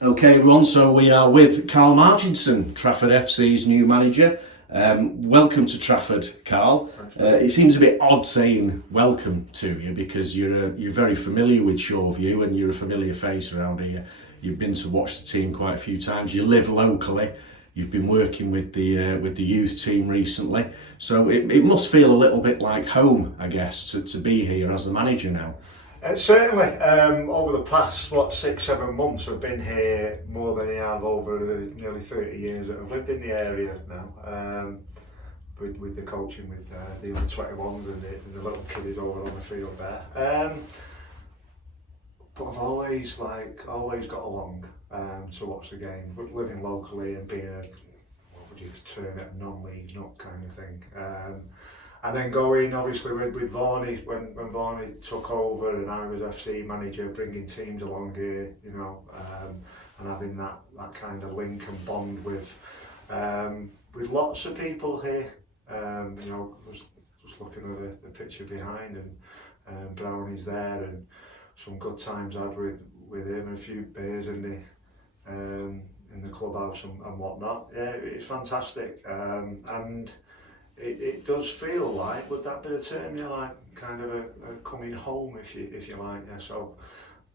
Okay, everyone, so we are with Karl Marginson, Trafford FC's new manager. Welcome to Trafford, Karl. It seems a bit odd saying welcome to you because you're very familiar with Shoreview and you're a familiar face around here. You've been to watch the team quite a few times. You live locally. You've been working with the youth team recently, so it must feel a little bit like home, I guess, to be here as the manager now. Certainly, over the past 6-7 months, I've been here more than I have over the nearly 30 years that I've lived in the area now. With the coaching with the under 21s and the little kiddies over on the field there. But I've always got along to watch the game. But living locally and being what would you term it, a non-league nut kind of thing. And then going obviously with Varney when Varney took over and I was FC manager, bringing teams along here, and having that kind of link and bond with lots of people here. Just looking at the picture behind, and Brownie's there, and some good times I had with him, and a few beers in the clubhouse and whatnot. Yeah, it's fantastic, and it does feel like, would that be the term, like kind of a coming home, if you like. Yeah, so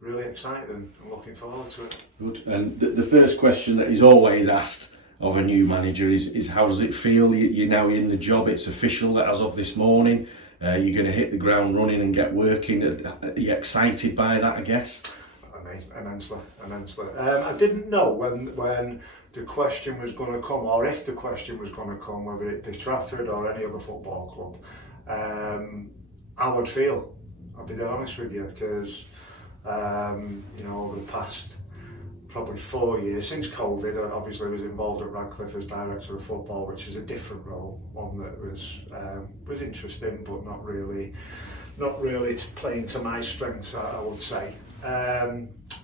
really excited and looking forward to it. Good. And the first question that is always asked of a new manager is how does it feel? You're now in the job. It's official that as of this morning, you're going to hit the ground running and get working. Are you excited by that, I guess? Immensely. I didn't know when the question was going to come, or if the question was going to come, whether it be Trafford or any other football club, I would feel. I'll be honest with you, because over the past probably 4 years since COVID, I obviously was involved at Radcliffe as director of football, which is a different role, one that was interesting, but not really playing to my strengths, I would say.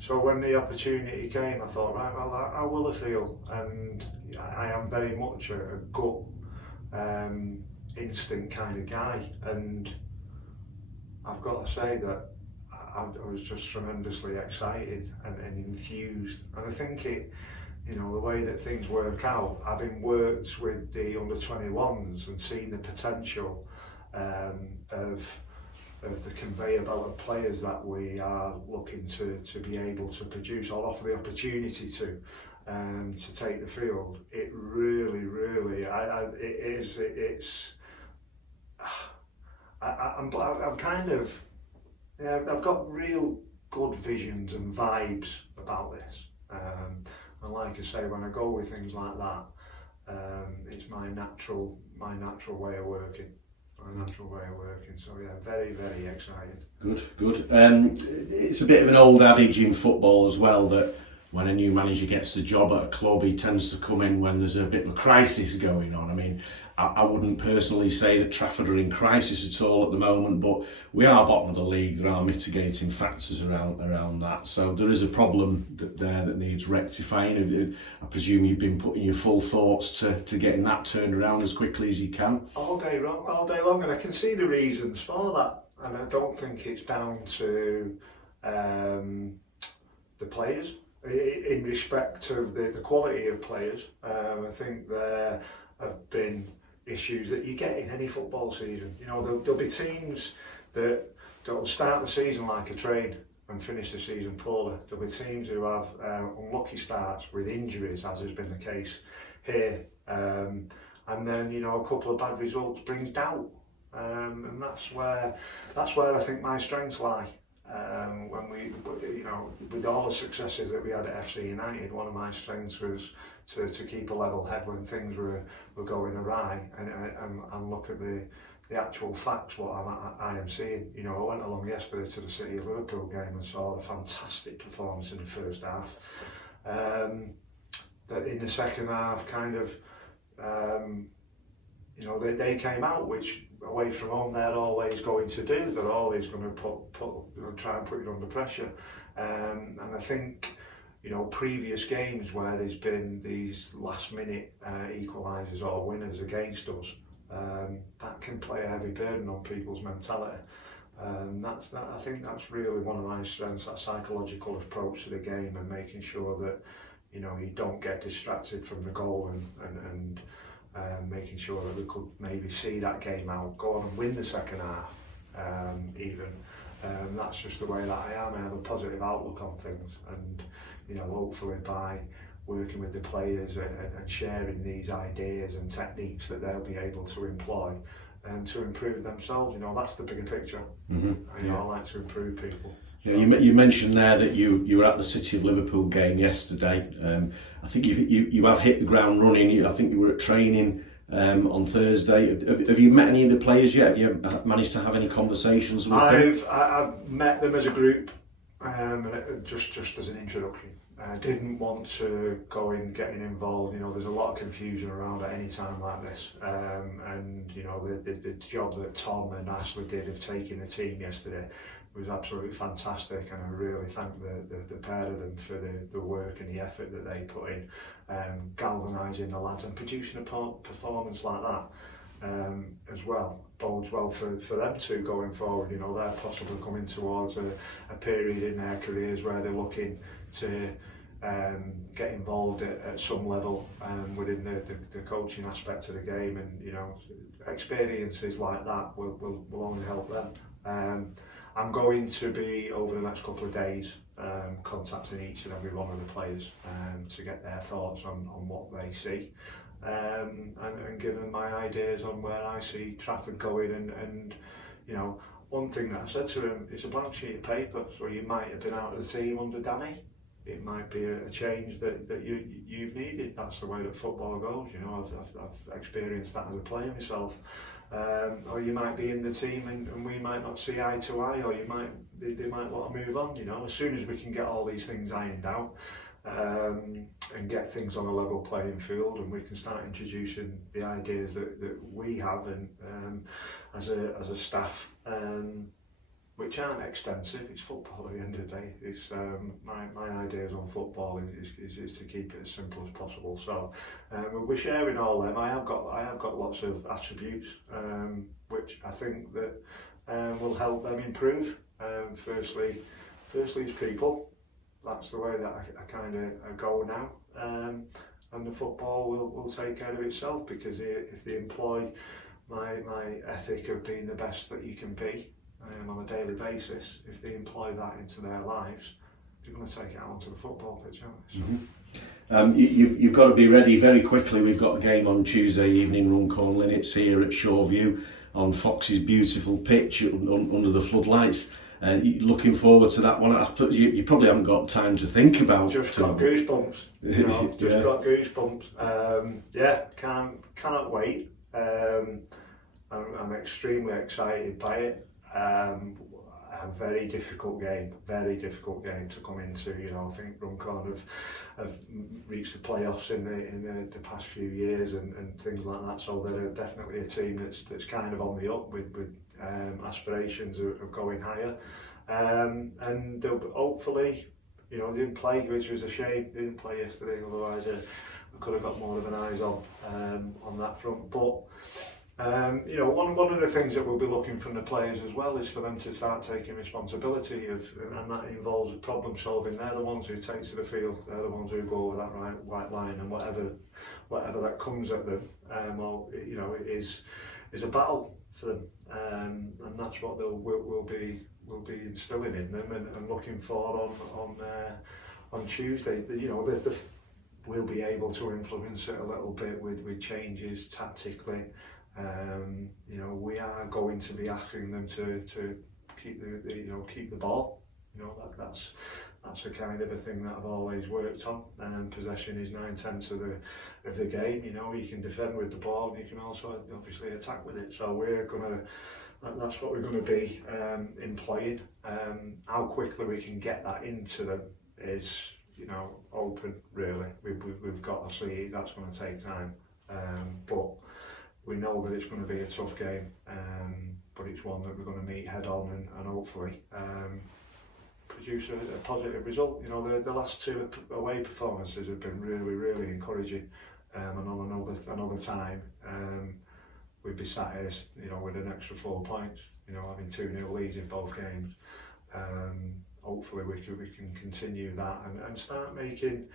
So when the opportunity came, I thought, right, well, I will feel, and I am very much a gut instinct kind of guy, and I've got to say that I was just tremendously excited and enthused, and I think the way that things work out, having worked with the under 21s and seen the potential of the conveyor belt of players that we are looking to be able to produce or offer the opportunity to take the field, it really, I'm kind of, I've got real good visions and vibes about this, and like I say, when I go with things like that, it's my natural way of working. So yeah, very, very excited. Good. It's a bit of an old adage in football as well that when a new manager gets the job at a club, he tends to come in when there's a bit of a crisis going on. I mean, I wouldn't personally say that Trafford are in crisis at all at the moment, but we are bottom of the league. There are mitigating factors around that. So there is a problem there that needs rectifying. I presume you've been putting your full thoughts to getting that turned around as quickly as you can. All day long, and I can see the reasons for that. And I don't think it's down to the players in respect of the quality of players. I think there have been issues that you get in any football season. There'll be teams that will start the season like a train and finish the season poorly. There'll be teams who have unlucky starts with injuries, as has been the case here. And then a couple of bad results brings doubt. And that's where I think my strengths lie. When we, with all the successes that we had at FC United, one of my strengths was to keep a level head when things were going awry, and look at the actual facts, what I am seeing. I went along yesterday to the City of Liverpool game and saw a fantastic performance in the first half. That in the second half, kind of, they came out, which away from home they're always going to do. They're always going to try and put you under pressure. And I think, previous games where there's been these last minute equalisers or winners against us, that can play a heavy burden on people's mentality. I think that's really one of my strengths, that psychological approach to the game, and making sure that you don't get distracted from the goal, and making sure that we could maybe see that game out, go on and win the second half, even. That's just the way that I am. I have a positive outlook on things, and hopefully by working with the players and sharing these ideas and techniques that they'll be able to employ and to improve themselves. That's the bigger picture. Mm-hmm. I like to improve people. Yeah, you mentioned there that you were at the City of Liverpool game yesterday. I think you have hit the ground running. I think you were at training on Thursday. Have you met any of the players yet? Have you managed to have any conversations with them? I've met them as a group, just as an introduction. I didn't want to go in getting involved. There's a lot of confusion around at any time like this, and the job that Tom and Ashley did of taking the team yesterday was absolutely fantastic, and I really thank the pair of them for the work and the effort that they put in, galvanising the lads and producing a performance like that. As well, bodes well for them too going forward. They're possibly coming towards a period in their careers where they're looking to get involved at some level within the coaching aspect of the game, and experiences like that will only help them. I'm going to be, over the next couple of days, contacting each and every one of the players to get their thoughts on what they see, and give them my ideas on where I see Trafford going. And one thing that I said to him, it's a blank sheet of paper, so you might have been out of the team under Danny. It might be a change that you've needed. That's the way that football goes. I've experienced that as a player myself. Or you might be in the team and we might not see eye to eye, or they might want to move on. As soon as we can get all these things ironed out, and get things on a level playing field, and we can start introducing the ideas that we have, and as a staff, which aren't extensive. It's football at the end of the day. It's my ideas on football is to keep it as simple as possible. So we're sharing all them. I have got lots of attributes which I think that will help them improve. Firstly as people. That's the way that I kind of go now. And the football will take care of itself, because if they employ my ethic of being the best that you can be on a daily basis, if they employ that into their lives, they're going to take it out onto the football pitch, aren't they? So. You've got to be ready very quickly. We've got a game on Tuesday evening, Runcorn Linnets here at Shoreview on Fox's beautiful pitch under the floodlights. Looking forward to that one. I suppose you probably haven't got time to think about. Just got goosebumps. Got goosebumps. Cannot wait. I'm extremely excited by it. A very difficult game to come into. I think Runcorn have reached the playoffs in the past few years and things like that. So they're definitely a team that's kind of on the up with aspirations of going higher. And they'll hopefully, didn't play, which was a shame. They didn't play yesterday, otherwise we could have got more of an eyes on that front. But one of the things that we'll be looking from the players as well is for them to start taking responsibility and that involves problem solving. They're the ones who take to the field. They're the ones who go over that white line, and whatever that comes at them, is a battle for them, and that's what we'll be instilling in them and looking for on Tuesday. We'll be able to influence it a little bit with changes tactically. We are going to be asking them to keep the ball. That's a kind of a thing that I've always worked on. Possession is 9/10 of the game. You can defend with the ball, and you can also obviously attack with it. So that's what we're going to be employing. How quickly we can get that into them is open, really. We've got to see. That's going to take time, but we know that it's going to be a tough game, but it's one that we're going to meet head on and hopefully produce a positive result. The last two away performances have been really, really encouraging. And on another time, we'd be sat here, with an extra 4 points. you know, having 2-0 leads in both games. Hopefully we can continue that and start making,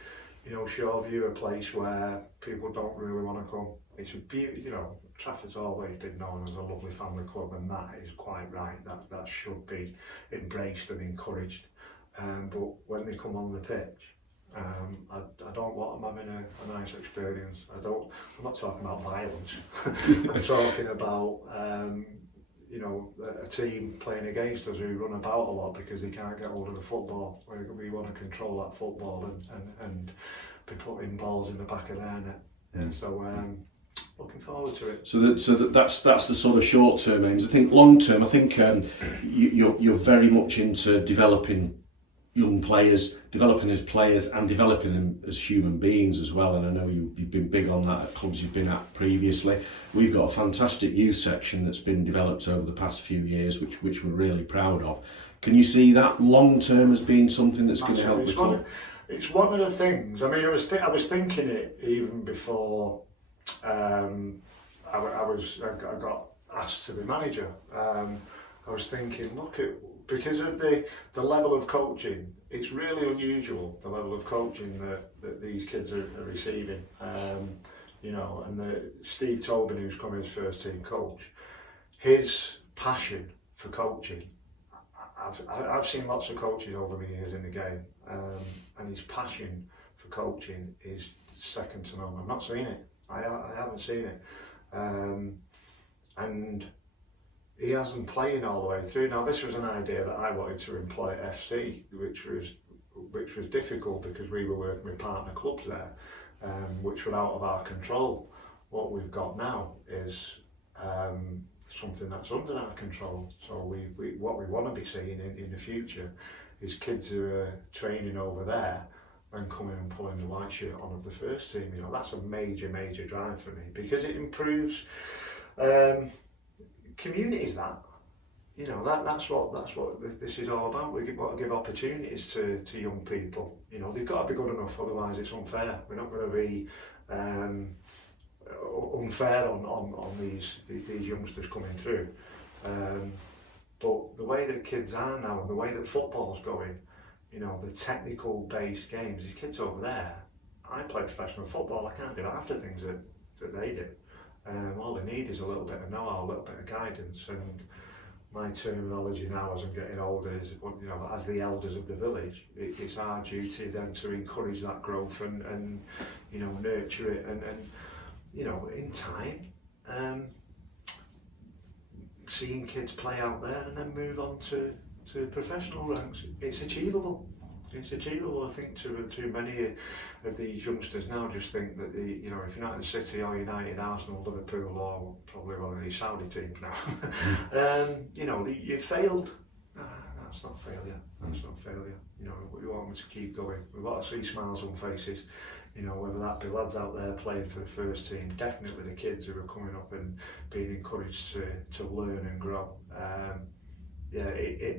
you know, Shoreview a place where people don't really want to come. It's a beauty, you know, Trafford's always been known as a lovely family club, and that is quite right. That should be embraced and encouraged. But when they come on the pitch, I don't want them having a nice experience. I'm not talking about violence. I'm talking about you know, a team playing against us who run about a lot because they can't get hold of the football. We want to control that football and be putting balls in the back of their net. Yeah, so looking forward to it. That's the sort of short term aims. I think long term, I think you're very much into developing young players, developing as players and developing them as human beings as well. And I know you've been big on that at clubs you've been at previously. We've got a fantastic youth section that's been developed over the past few years, which we're really proud of. Can you see that long term as being something that's going to help the club? It's one of the things. I mean, I was thinking it even before I got asked to be manager. I was thinking, because of the level of coaching, it's really unusual, the level of coaching that these kids are receiving. You know, and Steve Tobin, who's come as first team coach, his passion for coaching, I've seen lots of coaches over the years in the game, and his passion for coaching is second to none. I've not seen it. I haven't seen it. And he hasn't playing all the way through. Now, this was an idea that I wanted to employ at FC, which was difficult because we were working with partner clubs there, which were out of our control. What we've got now is something that's under our control. So what we want to be seeing in the future is kids who are training over there and coming and pulling the white shirt on of the first team. You know, that's a major drive for me because it improves communities. That, you know, that's what this is all about. We want to give opportunities to young people. You know, they've got to be good enough, otherwise it's unfair. We're not going to be unfair on these youngsters coming through. But the way that kids are now and the way that football's going, you know, the technical based games, the kids over there, I play professional football, I can't do half the things that they do. All they need is a little bit of know-how, a little bit of guidance, and my terminology now as I'm getting older is, you know, as the elders of the village, it's our duty then to encourage that growth and you know, nurture it and you know, in time, seeing kids play out there and then move on to professional ranks, it's achievable. It's achievable. I think too many of these youngsters now just think that you know, if you're not in City or United, Arsenal, Liverpool, or probably one of these Saudi teams now, you know, you failed. That's not failure. That's not failure. You know, we want them to keep going. We want to see smiles on faces. You know, whether that be lads out there playing for the first team, definitely the kids who are coming up and being encouraged to learn and grow. Yeah,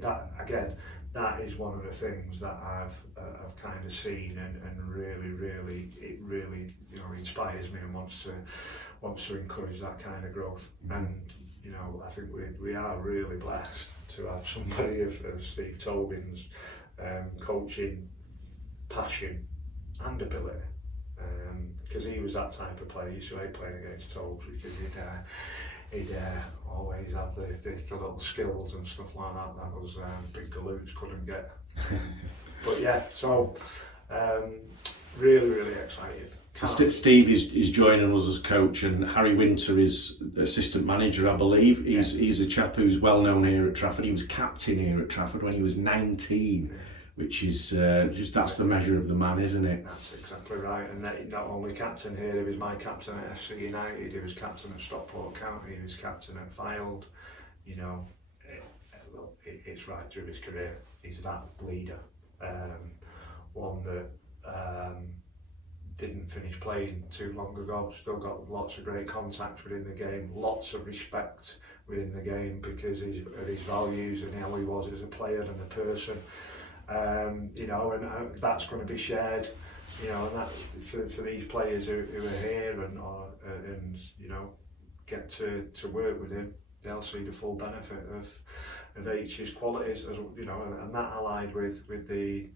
that again, that is one of the things that I've kind of seen and really it really, you know, inspires me and wants to encourage that kind of growth. And you know, I think we are really blessed to have somebody of Steve Tobin's coaching passion and ability, because he was that type of player. He used to hate playing against Tobes because he'd always have the little skills and stuff like that. That was big galoons couldn't get. But yeah, so really excited. So Steve is joining us as coach, and Harry Winter is assistant manager, I believe. He's a chap who's well known here at Trafford. He was captain here at Trafford when he was 19, which is that's the measure of the man, isn't it? That's exactly right. And not only captain here, he was my captain at FC United, he was captain at Stockport County, he was captain at Fylde. You know, it's right through his career. He's that leader. One that didn't finish playing too long ago, still got lots of great contacts within the game, lots of respect within the game because of his values and how he was as a player and a person. You know, and that's going to be shared, you know, and that for these players who are here and you know, get to work with him. they'll see the full benefit of H's qualities, as you know, and that allied with the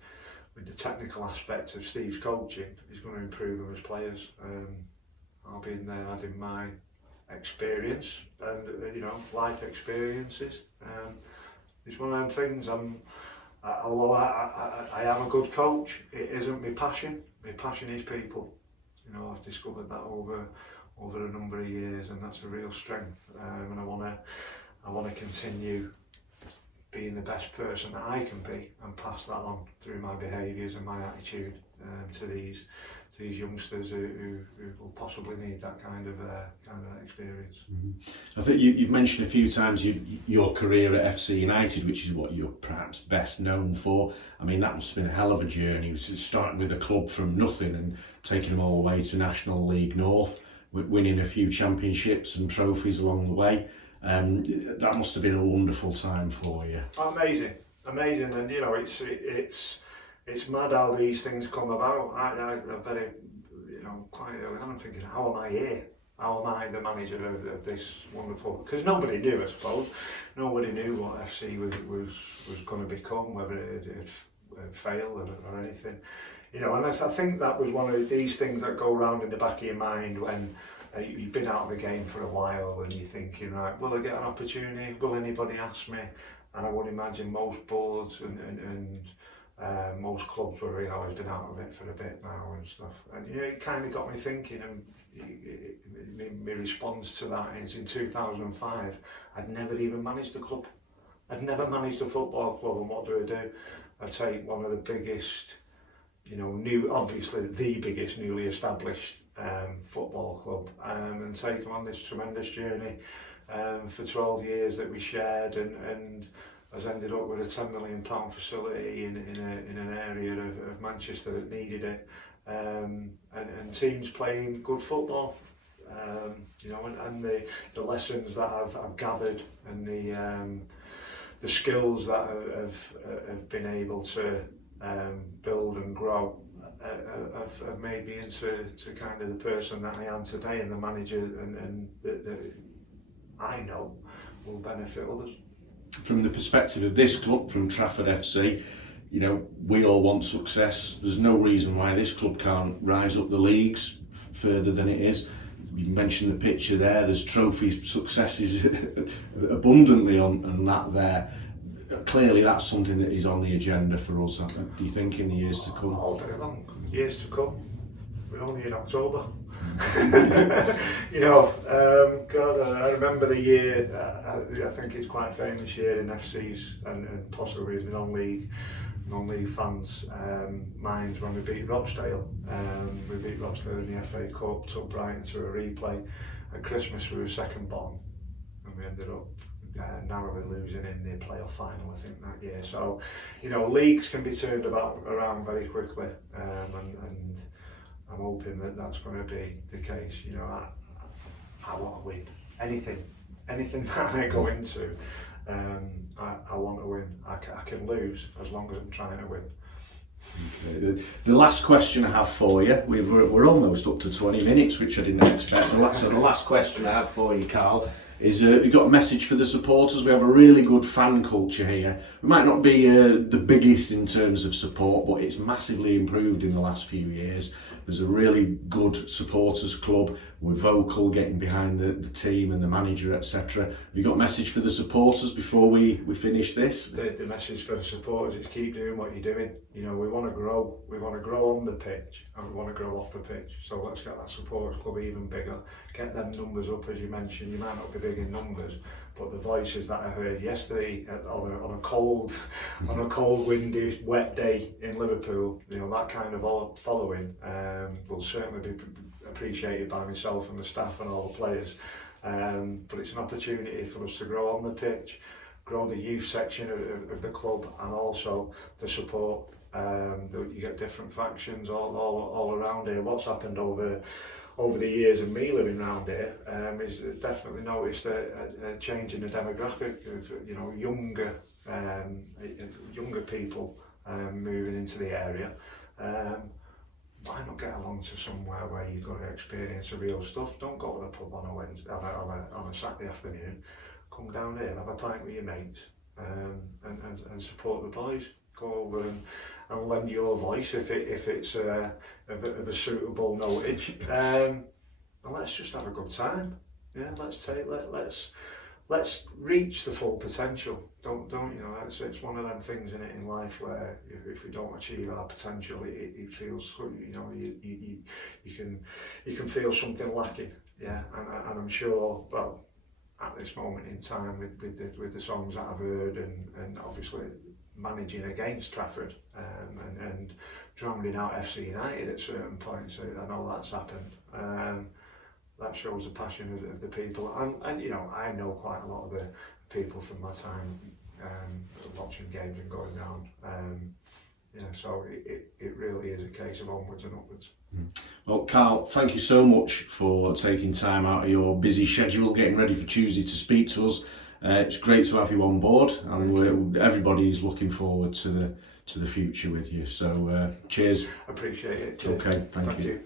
technical aspect of Steve's coaching is going to improve them as players. I'll be in there adding my experience and life experiences. It's one of them things. Although I am a good coach, it isn't my passion. My passion is people. I've discovered that over a number of years, and that's a real strength. And I want to continue being the best person that I can be, and pass that on through my behaviours and my attitude to these youngsters who will possibly need that kind of experience. Mm-hmm. I think you've mentioned a few times your career at FC United, which is what you're perhaps best known for. I mean, that must have been a hell of a journey, starting with a club from nothing and taking them all the way to National League North, winning a few championships and trophies along the way. That must have been a wonderful time for you. Amazing, and it's mad how these things come about. I'm very, quite early on, I'm thinking, how am I here? How am I the manager of this wonderful? Because nobody knew, I suppose. Nobody knew what FC was going to become, whether it failed or anything. And I think that was one of these things that go around in the back of your mind when you've been out of the game for a while and you're thinking, right, will I get an opportunity? Will anybody ask me? And I would imagine most boards and most clubs were, I've been out of it for a bit now and stuff. And it kind of got me thinking, and my response to that is in 2005, I'd never even managed a club. I'd never managed a football club, and what do? I take one of the biggest, obviously the biggest newly established football club, and take them on this tremendous journey for 12 years that we shared, and has ended up with a £10 million facility in an area of Manchester that needed it, and teams playing good football, and the lessons that I've gathered, and the skills that I've been able to build and grow have made me into kind of the person that I am today, and the manager and that I know will benefit others. From the perspective of this club, from Trafford FC, we all want success. There's no reason why this club can't rise up the leagues further than it is. You mentioned the picture there, there's trophy successes abundantly on that there. Clearly that's something that is on the agenda for us, do you think, in the years to come? All day long, years to come. We're only in October. God, I remember the year, I think it's quite a famous year in FC's and possibly in the non-league fans' minds when we beat Rochdale. We beat Rochdale in the FA Cup, took Brighton to a replay. At Christmas we were second bottom, and we ended up narrowly losing in the playoff final, I think, that year. So, leagues can be turned around very quickly, and I'm hoping that that's going to be the case. I want to win. Anything that I go into, I want to win. I can lose as long as I'm trying to win. Okay. The last question I have for you, we're almost up to 20 minutes, which I didn't expect. The last question I have for you, Karl, is we've got a message for the supporters. We have a really good fan culture here. We might not be the biggest in terms of support, but it's massively improved in the last few years. There's a really good supporters club. We're vocal, getting behind the team and the manager, etc. Have you got a message for the supporters before we finish this? The message for the supporters is keep doing what you're doing. We want to grow. We want to grow on the pitch, and we want to grow off the pitch. So let's get that supporters club even bigger. Get them numbers up, as you mentioned. You might not be big in numbers, but the voices that I heard yesterday on a cold, windy, wet day in Liverpool, that kind of following will certainly be appreciated by myself and the staff and all the players. But it's an opportunity for us to grow on the pitch, grow the youth section of the club, and also the support. You get different factions all around here. What's happened over the years of me living around here is definitely noticed a change in the demographic of younger people moving into the area. Why not get along to somewhere where you've got to experience the real stuff? Don't go to the pub on a Wednesday, on a Saturday afternoon. come down here and have a pint with your mates, and support the boys. Go over and lend your voice if it's of a suitable notage, and let's just have a good time. Yeah, let's reach the full potential. Don't you know? It's one of them things in life where if we don't achieve our potential, it feels, you know, you can feel something lacking. Yeah, and I'm sure, well, at this moment in time with the songs that I've heard and obviously managing against Trafford and drowning out FC United at certain points, I know that's happened. That shows the passion of the people, and you know, I know quite a lot of the people from my time watching games and going round. Yeah, so it really is a case of onwards and upwards. Well, Karl, thank you so much for taking time out of your busy schedule, getting ready for Tuesday to speak to us. It's great to have you on board, and everybody is looking forward to the future with you. So, cheers. Appreciate it. Cheers. Okay, thank you.